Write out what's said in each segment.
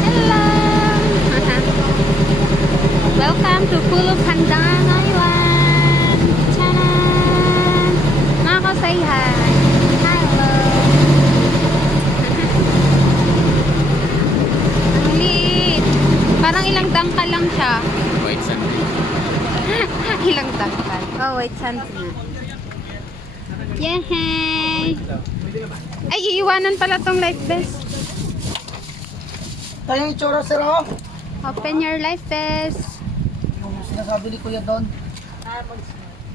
Hello! Welcome to Pulupandan Island! Charan! Mako, say hi! Hello! Ang liit! Parang ilang dangkal lang siya. White sand. Ilang dangkal. Oh, white sand nga. Yehey! Ay, iiwanan pala tong life vest. Tayong itsura, sir, oh. Open your life vest. Yung sinasabi ni Kuya Don.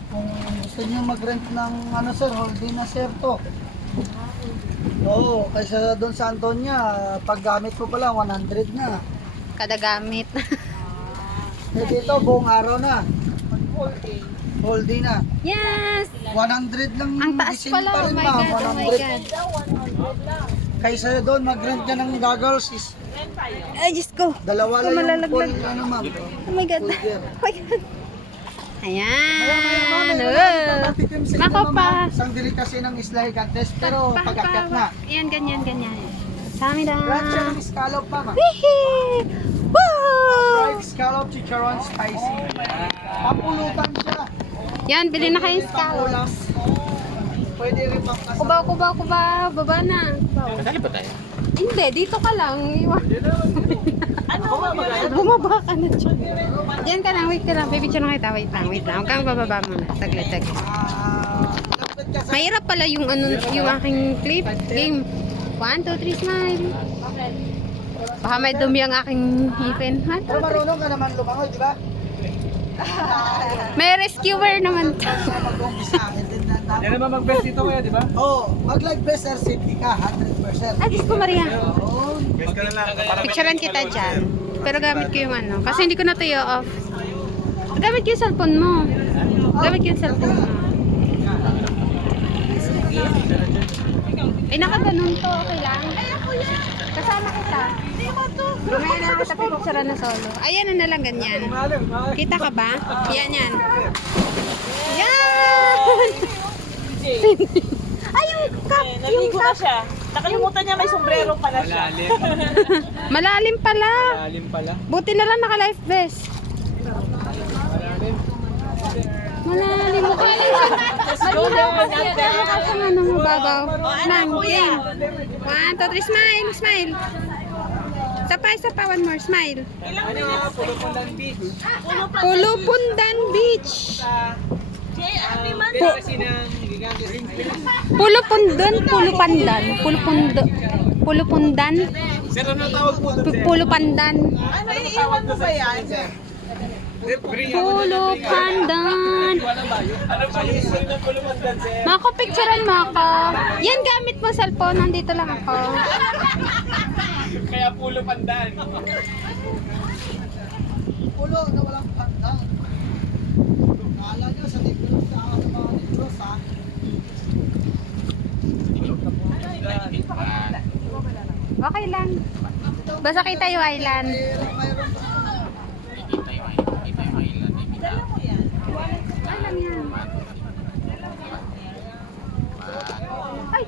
Kung gusto niyo mag-rent ng ano, sir, holiday na, sir, to. Oo, kaysa doon sa Antonia, paggamit ko pala, 100 na. Kada gamit. Eh dito, buong araw na. Whole day na. Yes! 100 lang Ang taas gising pala. pa Oh rin, my ma'am. God. Oh my 100. God. Kaysa doon, mag-rent ka ng goggles is Ay, Diyos ko. dalawa Ito lang yung malalaglag. full, ano, ma'am. Oh my God. Full gear. Oh my God. Ayan. Maya-maya, Nako pa. Isang dili kasi ng Isla Gigantes, pero pag-akyat na. Ayan, ganyan, ganyan. Sami na. Ranch siya ng scallop pa, ma'am. Wihee! Woo! Fried scallop, chicharon, spicy. Papulutan siya. Yan, bili na kayong Pangulam. scallops. Pwede rin pang Kubaw, kubaw, kubaw. Baba na. Kasali ba tayo? Hindi, dito ka lang. Bumaba ka na dyan. Diyan ka lang, wait ka lang. Pipicture na kita, wait lang. Huwag kang bababa muna. Saglit, saglit. Mahirap pala yung ano, yung aking clip. Game. 1, 2, 3, smile. Baka may dumi ang aking ngipin. Pero marunong ka naman lumangoy, di ba? May rescuer naman. Mag-umpisa akin din na dapat. Yan naman mag-best dito kaya, di ba? Oo, mag-like best sir, safety ka, 100%. Ay, Diyos ko, Maria. Oo. Best ka na lang. Picturean kita dyan. Pero gamit ko yung ano. Kasi hindi ko na tuyo off. Gamit ko yung cellphone mo. Gamit ko yung cellphone mo. Ay, nakaganon to. Okay lang. Kasama kita. Mamaya na kita picturean na solo. Ayan na lang ganyan. Kita ka ba? Yan yan. Yan! Ay, yung cup! Yung Naligo na cup! siya. Nakalimutan niya may sombrero pala siya. Malalim pala. Lalim pala. Buti na lang naka-life vest. Malalim mo kasi. Malinaw kasi. Pero kasi ano mo babaw. Nang game. 1, 2, 3, smile. Smile. Isa pa, one more. Smile. Pulupundan beach. Pulupundan Beach. Kasi ng gigantes. Pulupundan. Pulupandan. Pulupundan. Sir, ano tawag po doon, sir? Pulupandan. Ano, iiwan mo ba yan? Pulupandan. Ano ba yung pulupundan, sir? Mako, picturean mo ako. Yan, gamit mo cellphone. Nandito lang ako. Kaya pulupundan. Pulo na walang pantang. Kala nyo sa libro, sa mga libro, sa Okay lang. Basta kita yung island. mayroon Island yan. Ay!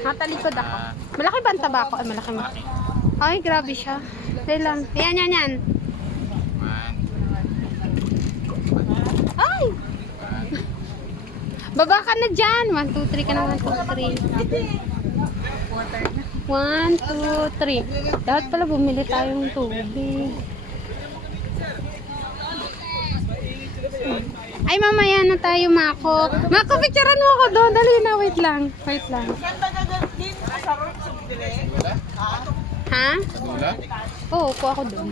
Natalikod ako. Malaki ba ang taba ko? Ay, malaki. Ay, grabe siya. Dahil lang. Yan, yan, yan. Ay! Baba ka na dyan. 1, 2, 3 ka na. 1, 2, 3. 1, 2, 3. Dapat pala bumili tayong tubig. Ay, mamaya na tayo, Mako. Mako, picturean mo ako doon. Dali na, wait lang. Wait lang. Ganda din sa road sumdire. Ha? Wala? Oo, kuha ako doon.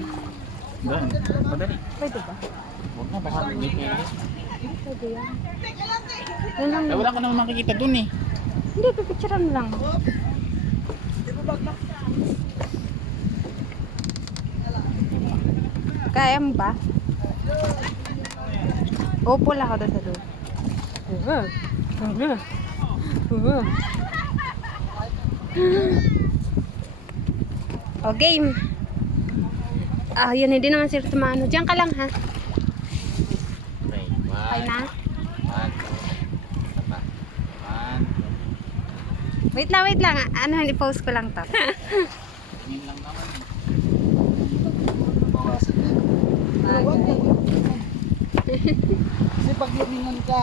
Doon. Madali. Pwede ba? Huwag na, baka hindi kayo. Pwede yan. Yan lang. Eh, wala ka naman makikita doon eh. Hindi, pipicturean lang. Kaya mo ba? Opo lang ako doon sa doon. O, game. Ah, yan, hindi naman sir tumano. Diyan ka lang, ha? Okay. 1, Okay na? One, two. Isa pa. One, two. Wait lang. Ano, i-post ko lang to. Tingin lang naman. Bawasan din. Pero wag na. Kasi pag lumingon ka,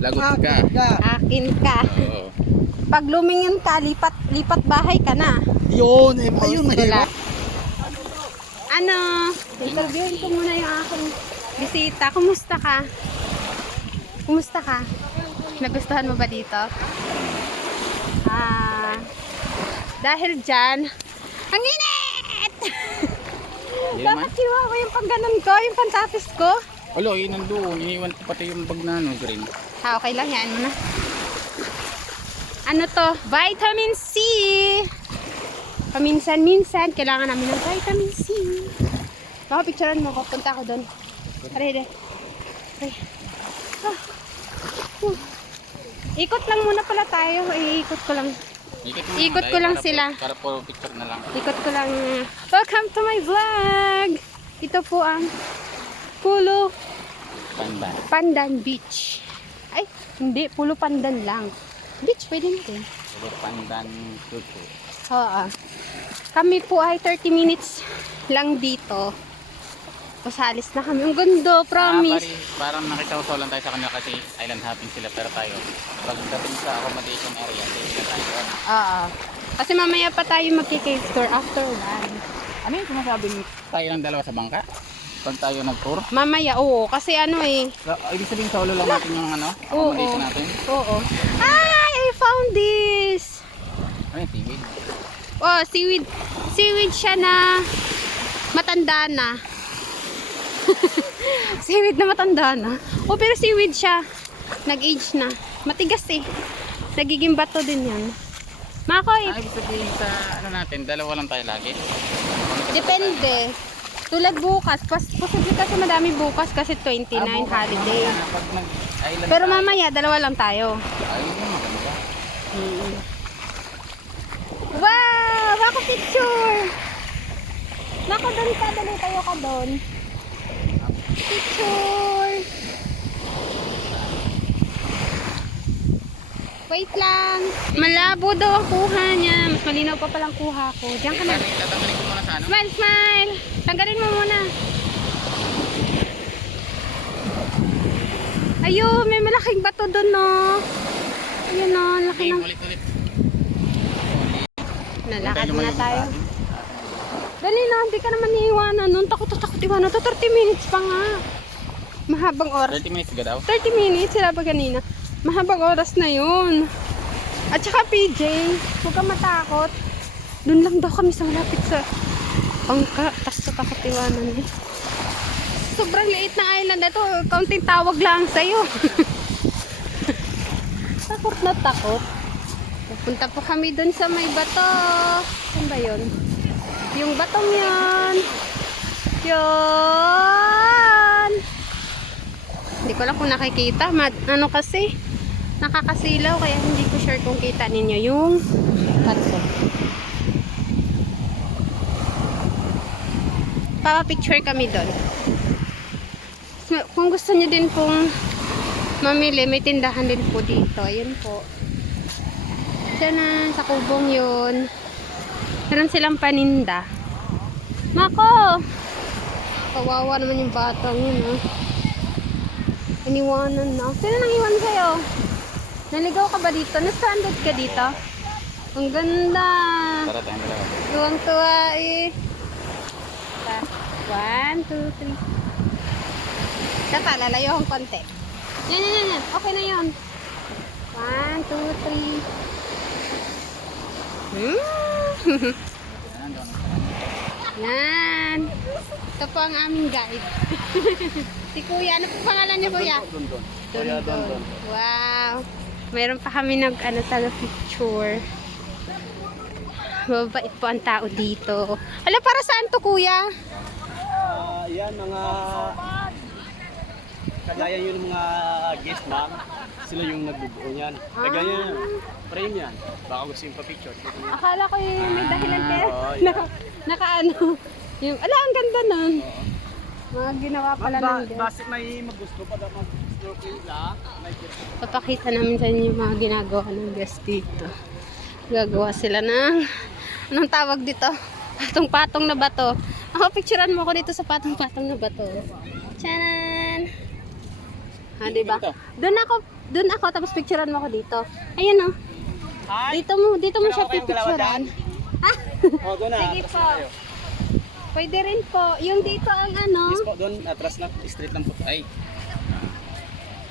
Lagot ka. akit ka. Akin ka. Oo. Pag lumingin ka, lipat bahay ka na. Yun, ayun na Wala. yun. Ano, interviewin ko muna yung aking bisita. Kumusta ka? Kumusta ka? Nagustuhan mo ba dito? Dahil dyan, ang init! Bakit kiwawa yung pang ganun ko, yung pantapis ko? Alo, yun nandoon. Iniwan ko pati yung bag na ano, green. Okay lang, yan mo na. Ano to? Vitamin C! Paminsan-minsan, kailangan namin ng vitamin C. Baka picturean mo ko, punta ako doon. Aray. Ikot lang muna pala tayo. Iikot ko lang. Ikot ko lang sila. Para po picture na lang. Ikot ko lang. Welcome to my vlog! Ito po ang Pulo Pandan Beach. Ay, hindi. Pulo Pandan lang. Beach, pwede natin. Pulo Pandan Tutu. Oo. Kami po ay 30 minutes lang dito. Pasalis na kami. Ang ganda, promise. Parang nakita lang tayo sa kanila kasi island hopping sila pero tayo. Pagdating sa accommodation area, sila tayo. Oo. Kasi mamaya pa tayo magki-cave tour after 1. Ano yung sinasabi tayo ng dalawa sa bangka? Pag tayo nag-tour? Mamaya, oo. Kasi ano eh. Ibig sabihin solo lang natin yung ano, Oo. accommodation natin. Oo. Ay, I found this! Ano yung seaweed? Oh, seaweed. Seaweed siya na matanda na. Seaweed na matanda na. Oh, pero seaweed siya. Nag-age na. Matigas eh. Nagiging bato din yan. Makoy, Ibig sabihin sa ano natin, dalawa lang tayo lagi. depende. Tulad bukas. Posible kasi madami bukas kasi 29 holiday. Pag nag-island Pero mamaya, dalawa lang tayo. ayun yung maganda. Wow! Ako picture! Nako, doon ka. Dali tayo ka doon. Picture! Wait lang. Malabo daw ang kuha niya. Mas malinaw pa palang kuha ko. Diyan ka na. Tatanggalin ko muna sa ano? Smile, smile! Tanggalin mo muna. Ayun, may malaking bato doon, no? Ayun, no? Laki Okay, ng... ulit. Nalakad muna tayo. Dali na, hindi ka naman iiwanan nun. Takot iwanan to. 30 minutes pa nga. Mahabang oras. 30 minutes ka daw? 30 minutes, sila ba kanina? Mahabang oras na yun. At saka PJ, huwag kang matakot. Doon lang daw kami sa malapit sa bangka. Tapos takot iwanan eh. Sobrang liit na island na to. Kaunting tawag lang sa'yo. Takot na takot. Pupunta po kami doon sa may bato. Saan ba yun? Yung batong yan. Yan. Hindi ko lang kung nakikita. Ano kasi? Nakakasilaw. Kaya hindi ko sure kung kita ninyo yung bato. Papa-picture kami doon. Kung gusto nyo din pong mamili, may tindahan din po dito. Ayun po. Diyan na, sa kubong yun. Meron silang paninda. Nako! Kawawa naman yung batang yun, oh. Iniwanan na. Sino nang iwan sa'yo? Naligaw ka ba dito? Na-stranded ka dito? Ang ganda! Tara tayong dalawa. Tuwang-tuwa eh. 1, 2, 3. Isa pa, lalayo akong konti. Yan. Okay na yun. 1, 2, 3. Yan. Ito po ang aming guide. Si Kuya. Ano po pangalan niya, Kuya? Don. Wow. Mayroon pa kami taga picture. Mabait po ang tao dito. Ala, para saan to, Kuya? Yan, mga kagaya yung mga guest ma'am, sila yung nagbubuo niyan. Kagaya yan, frame yan. Baka gusto yung pa-picture. Akala ko yung may dahilan kaya. oo, yan. Naka ano. Yung, ala, ang ganda nun. Mga ginawa pala ng guest. Base may magusto pa daw mag-snorkeling lang. May Papakita namin sa inyo yung mga ginagawa ng guest dito. Gagawa sila ng, anong tawag dito? Patong-patong na bato. Ako, picturean mo ko dito sa patong-patong na bato. Tchanan! Ha, diba? Doon ako, tapos picturean mo ko dito. Ayan o. Dito mo siya pipicturean. Ah, Oh, doon na. sige Atras po. na tayo. Pwede rin po. Yung dito ang ano. Yes po, doon. Atras na. Straight lang po. Ay.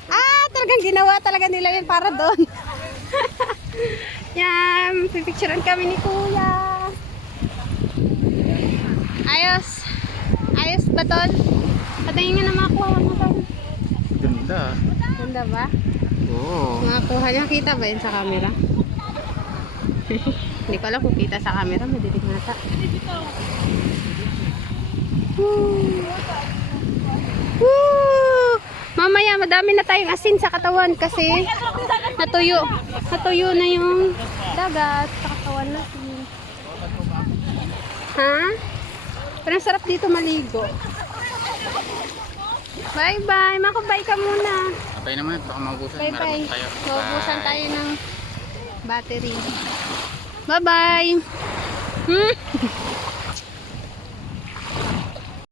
Ah, talagang ginawa talaga nila yun para doon. Yan, pipicturean kami ni Kuya. Ayos. Ayos ba, Tol? Patayin nga na makuha mo, Tol. Ganda. Ganda ba? Oo. Makuha niya. Kita ba yun sa camera? Hindi ko alam kung kita sa camera. Madilig nata. Woo! Woo! Mamaya, madami na tayong asin sa katawan kasi natuyo. Natuyo na yung dagat sa katawan natin. Ha? Pero sarap dito maligo. Bye-bye. Makabay ka muna. Abay naman, baka maubusan. Bye-bye. Marami tayo. Maubusan Bye. tayo ng battery. Bye-bye.